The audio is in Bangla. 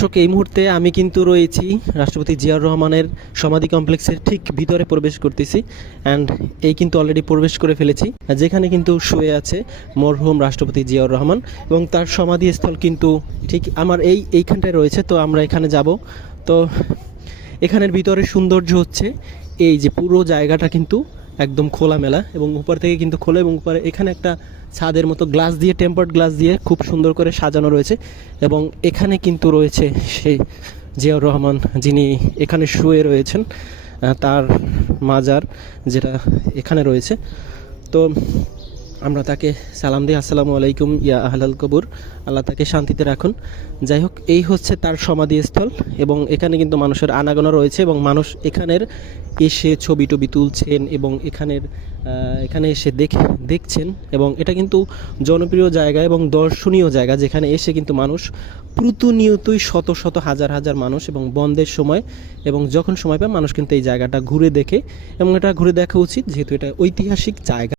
দর্শক, এই মুহূর্তে আমি কিন্তু রয়েছি রাষ্ট্রপতি জিয়াউর রহমানের সমাধি কমপ্লেক্সের ঠিক ভিতরে প্রবেশ করতেছি অ্যান্ড এই কিন্তু অলরেডি প্রবেশ করে ফেলেছি। যেখানে কিন্তু শুয়ে আছে মরহুম রাষ্ট্রপতি জিয়াউর রহমান এবং তার সমাধিস্থল কিন্তু ঠিক আমার এই এইখানটায় রয়েছে, তো আমরা এখানে যাব। তো এখানের ভিতরে সৌন্দর্য হচ্ছে এই যে পুরো জায়গাটা কিন্তু একদম খোলামেলা এবং উপর থেকে কিন্তু খোলা এবং উপরে এখানে একটা ছাদের মতো গ্লাস দিয়ে টেম্পার্ড গ্লাস দিয়ে খুব সুন্দর করে সাজানো রয়েছে এবং এখানে কিন্তু রয়েছে সেই জিয়াউর রহমান যিনি এখানে শুয়ে রয়েছেন তার মাজার যেটা এখানে রয়েছে। তো আমরা তাকে সালাম দিই, আসসালামু আলাইকুম, ইয়া আহলাল কবুর। আল্লাহ তাকে শান্তিতে রাখুন। যাই হোক, এই হচ্ছে তার সমাধিস্থল এবং এখানে কিন্তু মানুষের আনাগোনা রয়েছে এবং মানুষ এখানের এসে ছবি টবি তুলছেন এবং এখানের এখানে এসে দেখে, দেখছেন এবং এটা কিন্তু জনপ্রিয় জায়গা এবং দর্শনীয় জায়গা যেখানে এসে কিন্তু মানুষ প্রতিনিয়তই শত শত হাজার হাজার মানুষ এবং বন্ধের সময় এবং যখন সময় পায় মানুষ কিন্তু এই জায়গাটা ঘুরে দেখে এবং এটা ঘুরে দেখা উচিত যেহেতু এটা ঐতিহাসিক জায়গা।